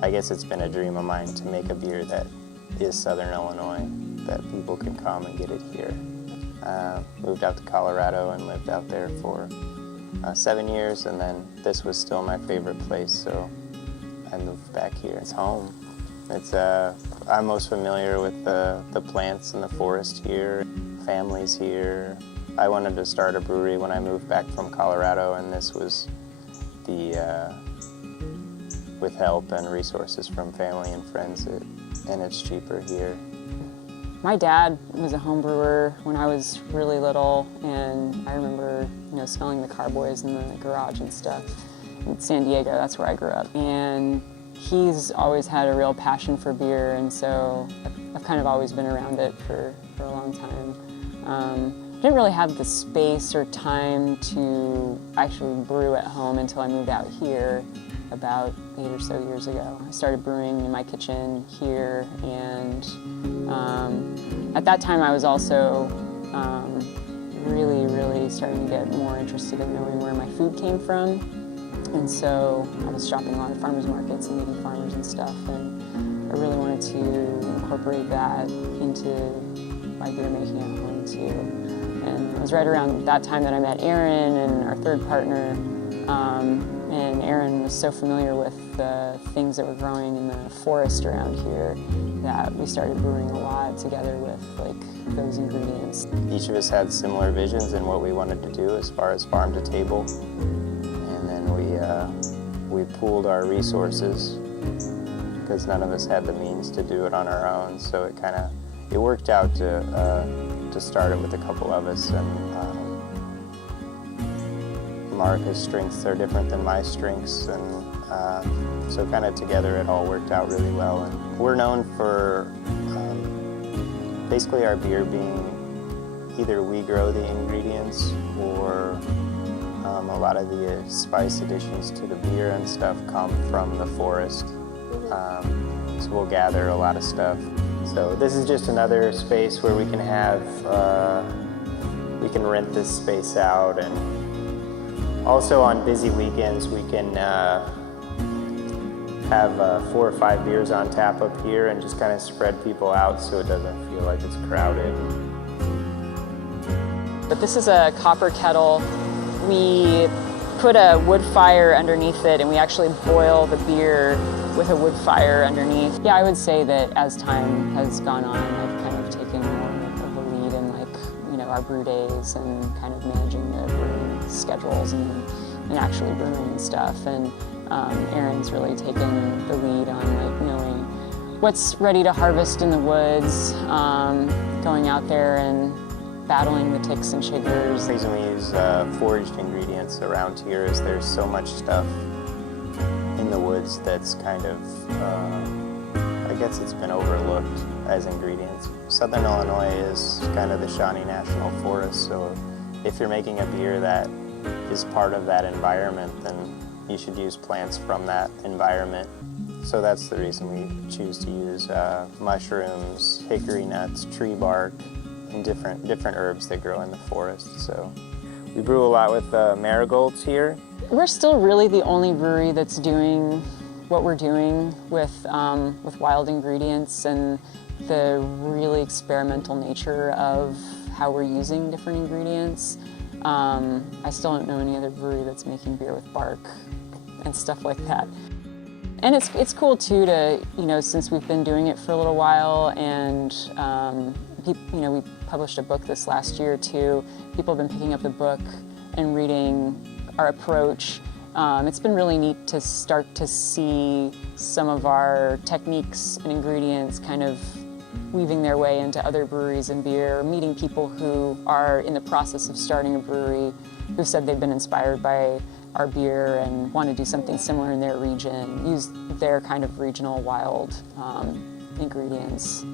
I guess it's been a dream of mine to make a beer that is Southern Illinois, that people can come and get it here. Moved out to Colorado and lived out there for 7 years, and then this was still my favorite place, so I moved back here. It's home. I'm most familiar with the plants and the forest here, families here. I wanted to start a brewery when I moved back from Colorado, and this was with help and resources from family and friends, and it's cheaper here. My dad was a home brewer when I was really little, and I remember, smelling the carboys in the garage and stuff. In San Diego, that's where I grew up. And he's always had a real passion for beer, and so I've kind of always been around it for a long time. I didn't really have the space or time to actually brew at home until I moved out here about 8 or so years ago. I started brewing in my kitchen here, and at that time I was also really starting to get more interested in knowing where my food came from. And so I was shopping a lot at farmers markets and meeting farmers and stuff, and I really wanted to incorporate that into my beer making at home too. And it was right around that time that I met Aaron and our third partner, and Aaron was so familiar with the things that were growing in the forest around here that we started brewing a lot together with those ingredients. Each of us had similar visions in what we wanted to do as far as farm to table, and then we pooled our resources because none of us had the means to do it on our own, so it worked out to start it with a couple of us, and Marika's strengths are different than my strengths, and so kind of together it all worked out really well. And we're known for basically our beer being either we grow the ingredients or a lot of the spice additions to the beer and stuff come from the forest. So we'll gather a lot of stuff. So this is just another space where we can have, we can rent this space out, and also on busy weekends we can have 4 or 5 beers on tap up here and just kind of spread people out so it doesn't feel like it's crowded. But this is a copper kettle. We put a wood fire underneath it, and we actually boil the beer with a wood fire underneath. Yeah, I would say that as time has gone on, I've kind of taken more of the lead in our brew days and kind of managing the brewing schedules and actually brewing and stuff. And Aaron's really taken the lead on knowing what's ready to harvest in the woods, going out there and battling the ticks and chiggers. The reason we use foraged ingredients around here is there's so much stuff in the woods that's kind of, I guess it's been overlooked as ingredients. Southern Illinois is kind of the Shawnee National Forest, so if you're making a beer that is part of that environment, then you should use plants from that environment. So that's the reason we choose to use mushrooms, hickory nuts, tree bark, and different herbs that grow in the forest. So we brew a lot with marigolds here. We're still really the only brewery that's doing what we're doing with wild ingredients and the really experimental nature of how we're using different ingredients. I still don't know any other brewery that's making beer with bark and stuff like that. And it's cool too to, since we've been doing it for a little while, and we published a book this last year too. People have been picking up the book and reading our approach. It's been really neat to start to see some of our techniques and ingredients kind of weaving their way into other breweries and beer, meeting people who are in the process of starting a brewery, who said they've been inspired by our beer and want to do something similar in their region, use their kind of regional wild ingredients.